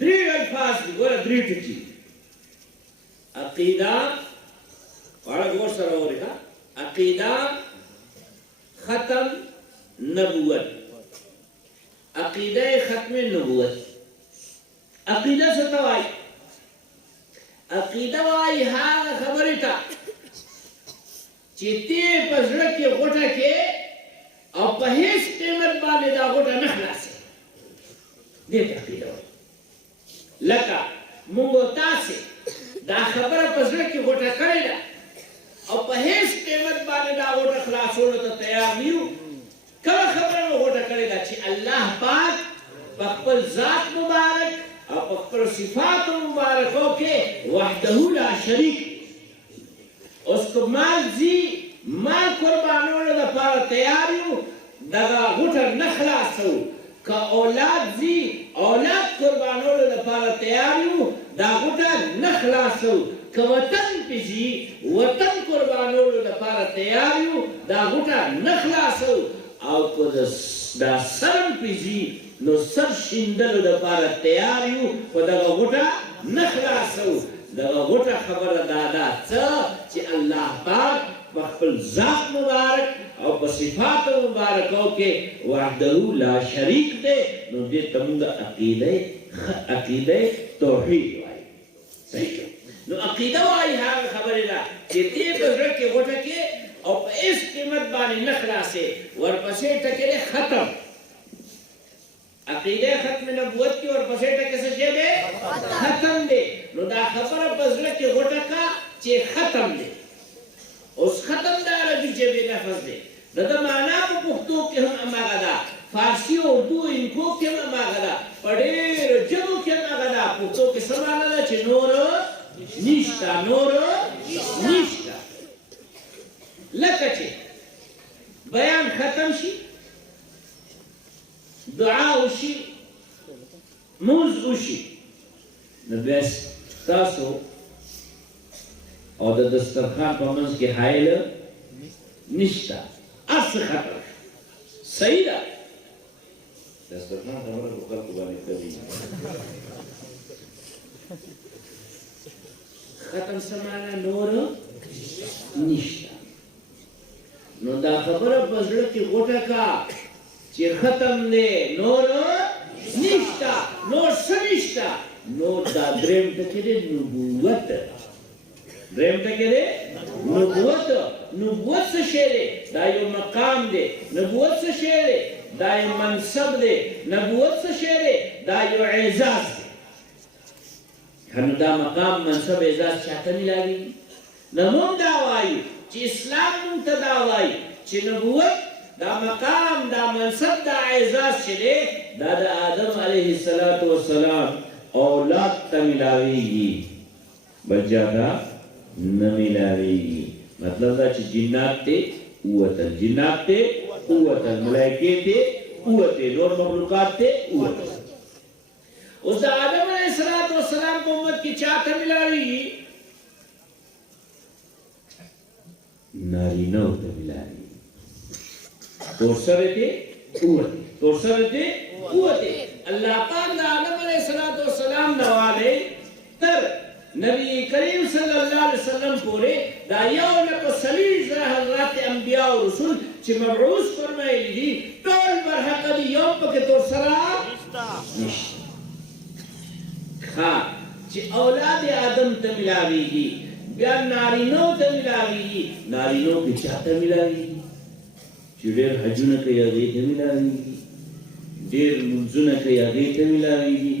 درې الفاظ دي ګوره درې ټکي عقیده واړه غور سره اورئ ها عقیده ختم نبوت عقیده ختم نبوت عقیده څه ته وایي عقیده وایي هغه خبرې ته چې ته په زړه کې غوټه کې او په هیڅ قیمت باندې دا غوټه نه خلاصې دې ته عقیده وایي لکه موږ تاسې دا خبره په زړه کې غوټه کړې ده او په هیڅ قیمت باندې دا غوټه خلاصولو ته تیار نه یو کومه خبره مو غوټه کړې ده چې الله پاک په خپل ذات مبارک او په خپل صفات مبارکو کې وحده لا شریک اوس که مال ځي مال قربانولو دپاره تیار یو دغه غوټه نه خلاصوو که اولاد ځي اولاد قربانولو دپاره تیار یو دا غوټه نه خلاصوو که وطن پې ځي وطن قربانولو دپاره تیار یو دا غوټه نه خلاصوو او که دا سرم پې ځي نو سر شیندلو دپاره تیار یو خو دغه غوټه نه خلاصوو دغه غوټه خبره دا ده څه چې الله پاک په خپل ذات مبارک او په صفاتو مبارکو کې وحده لا شریک دی نو دې ته موږ عقیده توحید وایي صحیح نو عقیده وایي هغه خبرې ده چې دې په زړه کې غوټه کې او په هېڅ قیمت باندې نه خلاصې ورپسې ټکې دی ختم عقیده ختم نبوت کی ورپسې ټکې څه شی دی ختم دی نو دا خبره په زړه کې غوټه کا چې ختم دی اوس ختم د عربي ژبې لفظ دی د ده معنا په پښتو کې هم هماغه ده فارسي او اردو انکو کې هم هماغه ده په ډېرو ژبو کې هم هغه ده پښتو کې څه معنا ده چې نور نشته نور نشته لکه چې بیان ختم شي دعا وشي مونځ وشي نو بیا تاسو او د دسترخوان په منځ کې حایل نشته هر څه ختم صحیح ده دسترخوان خبره په خلکو باندې کوي ختم څه معنا نور نشته نو دا خبره په زړه کې غوټه کا چې ختم دی نور نشته نور څه نشته نور دا درېیم ټکی دی نبوت درېیم ټکی دی نبوت نبوت څه شی دی دا یو مقام دی نبوت څه شی دی دا یو منصب دی نبوت څه شی دی دا یو اعزاز دی نو دا مقام منصب اعزاز چاته میلاوي نو موږ دا وایو چې اسلام موږ ته دا وایي چې نبوت دا مقام دا منصب دا اعزاز چې دی دا د آدم علیه السلام اولاد ته میلاویږي بل چا ته نه میلاویږي مطلب دا چې جنات ته ووتل جنات ته ووتل ملایکې ته ووتې نور مخلوقات ته ووتل اوس د آدم علیه السلام په امت کې چا ته میلاویږي نارینهو ته میلاویږي تورسره ته قوت اللہ پاک دا آدم علیہ السلام نوالے تر نبی کریم صلی اللہ علیہ وسلم پورے دا یو لکو سلیز رہ حضرات انبیاء و رسول چی مبعوث فرمائی لی طول برحق دی یوم پاک تورسرہ نشتا خواه چی اولاد آدم تا ملاوی گی بیا نارینو تا ملاوی گی نارینو کی چاہتا ملاوی گی چې ډېر حجونه کوي هغې ته میلاویږي ډېر لمونځونه کوي هغې ته میلاویږي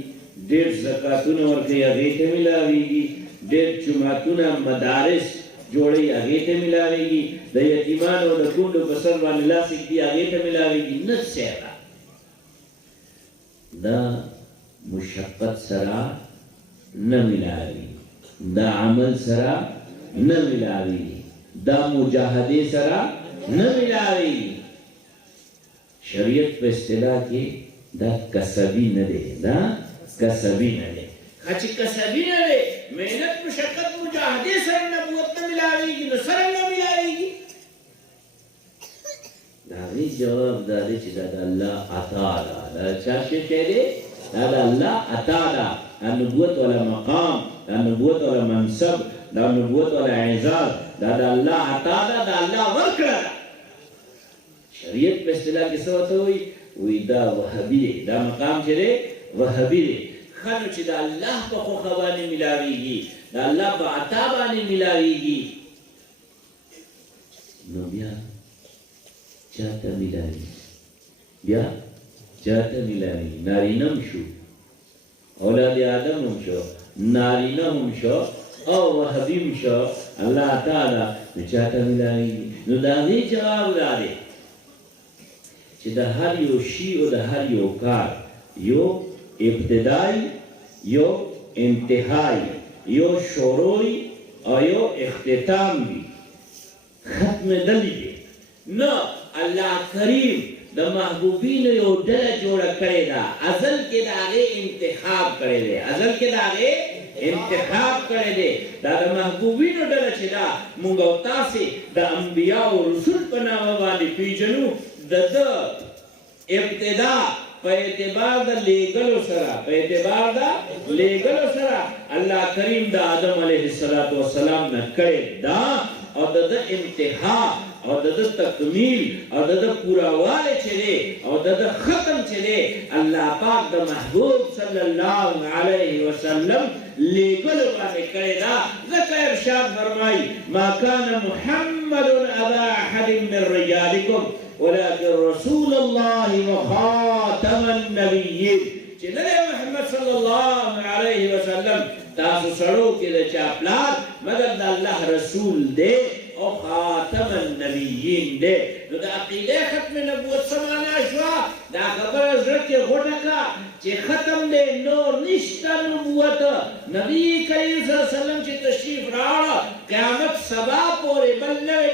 ډېر زکاتونه ورکوي هغې ته میلاویږي ډېر جوماتونه مدارس جوړوي هغې ته میلاویږي د یتیمانو د کونډو په سر باندې لاس ږدي هغې ته میلاویږي نه څېره دا مشقت سره نه میلاوي دا عمل سره نه میلاوي دا مجاهدې سره نه میلاوي شریعت په اصطلاح کې دا کسبی نه دی دا کسبی نه دی چې کسبی نه دی محنت مشقت مجاهدې سره نبوت نه میلاویږي نو سره نه میلاویږي د هغې جواب دا دی چې دا د الله عطا ده دا چا شی دی دا الله عطا ده دا نبوت ولا مقام دا نبوت ولا منصب دا نبوت ولا اعزاز دا الله عطا ده دا الله ورکړه شریعت په اصطلاح کې څه وته وي دا وهابي دا مقام چې دی وهابي دی خانو چې دا الله په خوخه باندې ملاويږي دا الله په عطا باندې ملاويږي نو بیا چاته ملاوي بیا چاته ملاوي نارینه هم شو اولاد آدم هم شو نارینه هم شو او وهابي هم شو الله تعالی نو چاته ملاوي نو دا دې جواب دی چې د هر یو شی او د هر یو کار یو ابتدائی یو انتہائی یو شروعی او یو اختتام بھی ختم دلی دی نو اللہ کریم د محبوبین یو ډله جوړه کړې ده ازل کې د هغې انتخاب کړی دی ازل کې د هغې انتخاب کړی دی دا د محبوبینو ډله چې ده موږ او تاسې د انبیاو رسول په نامه باندې پیژنو د ده ابتدا په اعتبار د لیږلو سره په اعتبار د لیږلو سره الله کریم د آدم علیه السلام نه کړی دا او د ده انتها او د ده تکمیل او د ده پوراوالی چې دی او د ده ختم چې دی الله پاک د محبوب صلی الله علیه وسلم لیږلو باندې کړی دا ځکه ارشاد فرمایي ما کان محمد ابا احد من رجالکم ولكن رسول الله وخاتم النبيين چې نه محمد صلی الله علیه وسلم تاسو سړو کې د چا پلار مگر د الله رسول دی او خاتم النبیین دی نو د عقیده ختم نبوت څه معنا شوه دا خبره زړه کې غوټه کړه چې ختم دی نور نشته نبوت نبی کریم صلی الله علیه وسلم چې تشریف راوړه قیامت سبا پورې بل نوی